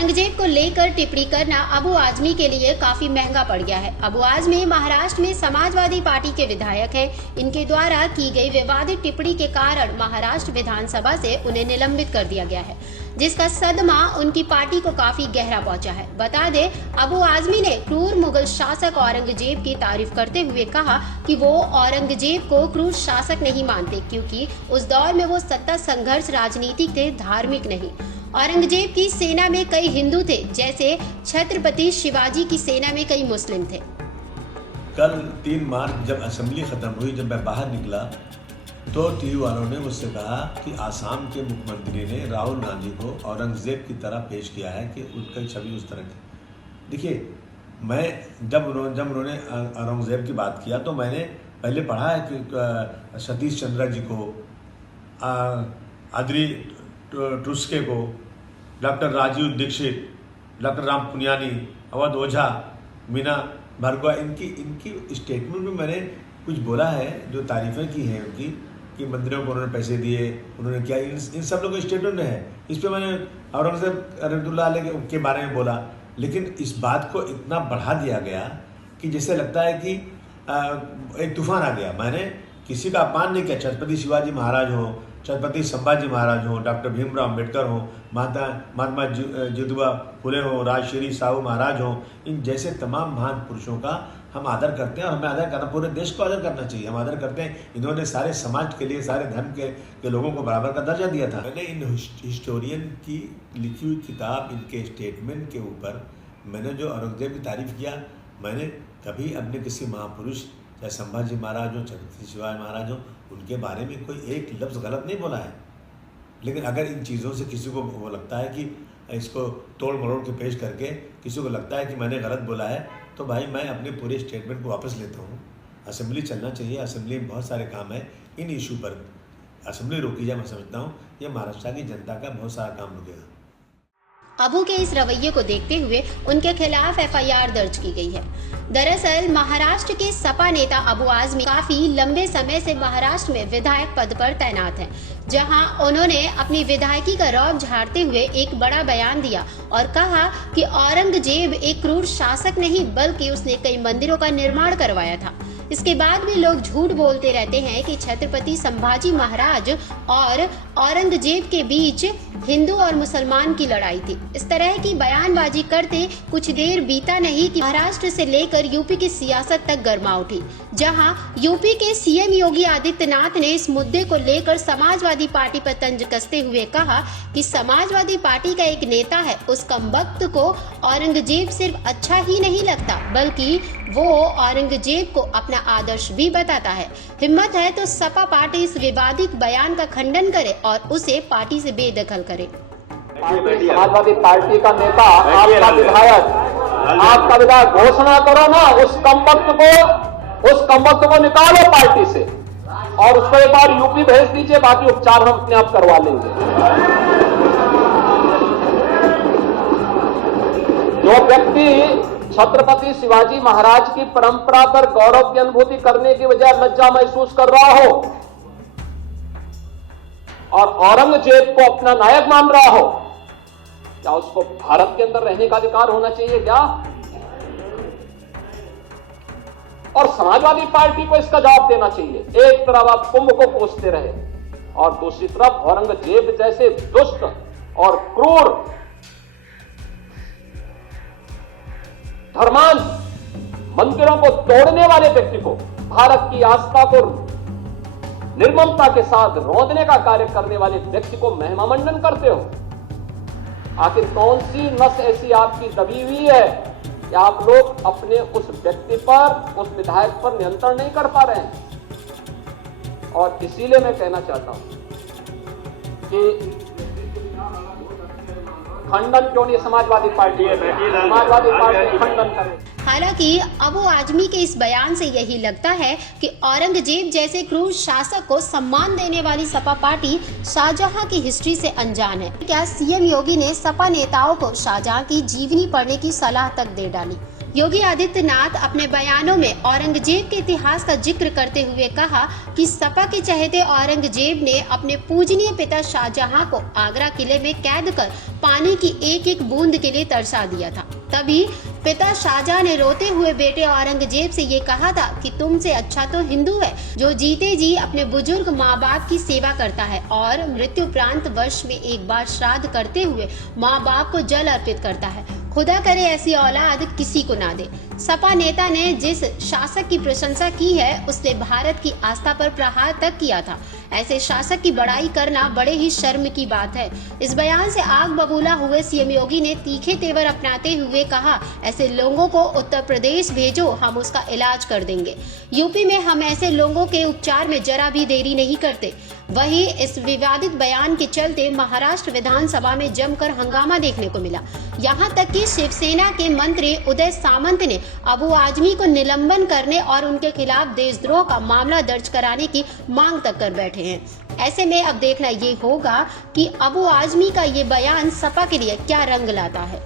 औरंगजेब को लेकर टिप्पणी करना अबू आजमी के लिए काफी महंगा पड़ गया है। अबू आजमी महाराष्ट्र में समाजवादी पार्टी के विधायक हैं। इनके द्वारा की गई विवादित टिप्पणी के कारण महाराष्ट्र विधानसभा से उन्हें निलंबित कर दिया गया है, जिसका सदमा उनकी पार्टी को काफी गहरा पहुंचा है। बता दें, अबू आजमी ने क्रूर मुगल शासक औरंगजेब की तारीफ करते हुए कहा कि वो औरंगजेब को क्रूर शासक नहीं मानते, क्योंकि उस दौर में वो सत्ता संघर्ष राजनीतिक थे, धार्मिक नहीं। औरंगजेब की सेना में कई हिंदू थे, जैसे छत्रपति शिवाजी की सेना में कई मुस्लिम थे। कल 3 मार्च जब असेंबली खत्म हुई, जब मैं बाहर निकला तो टीवी वालों ने मुझसे कहा कि आसाम के मुख्यमंत्री ने राहुल गांधी को औरंगजेब की तरह पेश किया है कि उनकी छवि उस तरह की। देखिए, मैं जब उन्होंने औरंगजेब की बात किया तो मैंने पहले पढ़ा है कि सतीश चंद्र जी को, आदरी टुस्के को, डॉक्टर राजीव दीक्षित, डॉक्टर राम पुनियानी, अवध ओझा, मीना भार्गवा, इनकी स्टेटमेंट में मैंने कुछ बोला है, जो तारीफ़ें की हैं उनकी, कि मंदिरों को उन्होंने पैसे दिए, उन्होंने क्या, इन सब लोगों का स्टेटमेंट है। इस पर मैंने औरंगजेब रहमतुल्लाह अलैह के बारे में बोला, लेकिन इस बात को इतना बढ़ा दिया गया कि जैसे लगता है कि एक तूफान आ गया। मैंने किसी का अपमान नहीं किया। छत्रपति शिवाजी महाराज हो, छत्रपति संभाजी महाराज हो, डॉक्टर भीमराव अम्बेडकर हो, महात्मा ज्योतिबा फुले हो, राजश्री साहू महाराज हो, इन जैसे तमाम महान पुरुषों का हम आदर करते हैं और हमें आदर करना, पूरे देश को आदर करना चाहिए। हम आदर करते हैं। इन्होंने सारे समाज के लिए, सारे धर्म के लोगों को बराबर का दर्जा दिया था। मैंने इन हिस्टोरियन की लिखी हुई किताब, इनके स्टेटमेंट के ऊपर मैंने जो औरंगजेब की तारीफ किया, मैंने कभी अपने किसी महापुरुष, चाहे संभाजी महाराज हो, छत्रपति शिवाजी महाराज हो, उनके बारे में कोई एक लफ्ज़ गलत नहीं बोला है। लेकिन अगर इन चीज़ों से किसी को वो लगता है कि इसको तोड़ मरोड़ के पेश करके किसी को लगता है कि मैंने गलत बोला है, तो भाई मैं अपने पूरे स्टेटमेंट को वापस लेता हूँ। असेंबली चलना चाहिए, असेंबली में बहुत सारे काम है। इन इशू पर असेंबली रोकी जाए, मैं समझता हूँ ये महाराष्ट्र की जनता का बहुत सारा काम रुकेगा। अबू के इस रवैये को देखते हुए उनके खिलाफ एफआईआर दर्ज की गई है। दरअसल महाराष्ट्र के सपा नेता अबू आजमी काफी लंबे समय से महाराष्ट्र में विधायक पद पर तैनात हैं, जहां उन्होंने अपनी विधायकी का रौब झाड़ते हुए एक बड़ा बयान दिया और कहा कि औरंगजेब एक क्रूर शासक नहीं, बल्कि उसने कई मंदिरों का निर्माण करवाया था। इसके बाद भी लोग झूठ बोलते रहते हैं कि छत्रपति संभाजी महाराज और औरंगजेब के बीच हिंदू और मुसलमान की लड़ाई थी। इस तरह की बयानबाजी करते कुछ देर बीता नहीं कि महाराष्ट्र से लेकर यूपी की सियासत तक गर्मा उठी, जहां यूपी के सीएम योगी आदित्यनाथ ने इस मुद्दे को लेकर समाजवादी पार्टी पर तंज कसते हुए कहा कि समाजवादी पार्टी का एक नेता है, उस कमबख्त को औरंगजेब सिर्फ अच्छा ही नहीं लगता, बल्कि वो औरंगजेब को अपना आदर्श भी बताता है। हिम्मत है तो सपा पार्टी इस विवादित बयान का खंडन करे और उसे पार्टी से बेदखल करे। समाजवादी पार्टी का नेता, आपका विधायक घोषणा करो ना, उस कमबख्त को निकालो पार्टी से और उसको एक बार यूपी भेज दीजिए, बाकी उपचार हम अपने आप करवा लेंगे। जो व्यक्ति छत्रपति शिवाजी महाराज की परंपरा पर गौरव की अनुभूति करने की बजाय लज्जा महसूस कर रहा हो और औरंगजेब को अपना नायक मान रहा हो, क्या उसको भारत के अंदर रहने का अधिकार होना चाहिए क्या? और समाजवादी पार्टी को इसका जवाब देना चाहिए। एक तरफ आप कुंभ को कोसते रहे और दूसरी तरफ औरंगजेब जैसे दुष्ट और क्रूर, धर्मान, मंदिरों को तोड़ने वाले व्यक्ति को, भारत की आस्था को निर्ममता के साथ रौंदने का कार्य करने वाले व्यक्ति को महिमामंडन करते हो। आखिर कौन सी नस ऐसी आपकी दबी हुई है कि आप लोग अपने उस व्यक्ति पर, उस विधायक पर नियंत्रण नहीं कर पा रहे हैं? और इसीलिए मैं कहना चाहता हूं कि खंडन क्यों नहीं समाजवादी पार्टी खंडन करे। हालांकि अबू आजमी के इस बयान से यही लगता है कि औरंगजेब जैसे क्रूर शासक को सम्मान देने वाली सपा पार्टी शाहजहां की हिस्ट्री से अनजान है। क्या सीएम योगी ने सपा नेताओं को शाहजहां की जीवनी पढ़ने की सलाह तक दे डाली? योगी आदित्यनाथ अपने बयानों में औरंगजेब के इतिहास का जिक्र करते हुए कहा कि सपा के चहेते औरंगजेब ने अपने पूजनीय पिता शाहजहां को आगरा किले में कैद कर पानी की एक एक बूंद के लिए तरसा दिया था। तभी पिता शाहजहां ने रोते हुए बेटे औरंगजेब से ये कहा था कि तुमसे अच्छा तो हिंदू है जो जीते जी अपने बुजुर्ग माँ बाप की सेवा करता है और मृत्युपरांत वर्ष में एक बार श्राद्ध करते हुए माँ बाप को जल अर्पित करता है। खुदा करे ऐसी औलाद किसी को ना दे। सपा नेता ने जिस शासक की प्रशंसा की है उसने भारत की आस्था पर प्रहार तक किया था। ऐसे शासक की बड़ाई करना बड़े ही शर्म की बात है। इस बयान से आग बबूला हुए सीएम योगी ने तीखे तेवर अपनाते हुए कहा, ऐसे लोगों को उत्तर प्रदेश भेजो, हम उसका इलाज कर देंगे। यूपी में हम ऐसे लोगों के उपचार में जरा भी देरी नहीं करते। वहीं इस विवादित बयान के चलते महाराष्ट्र विधानसभा में जमकर हंगामा देखने को मिला। यहां तक कि शिवसेना के मंत्री उदय सामंत ने अबू आजमी को निलंबन करने और उनके खिलाफ देशद्रोह का मामला दर्ज कराने की मांग तक कर बैठे हैं। ऐसे में अब देखना ये होगा कि अबू आजमी का ये बयान सपा के लिए क्या रंग लाता है।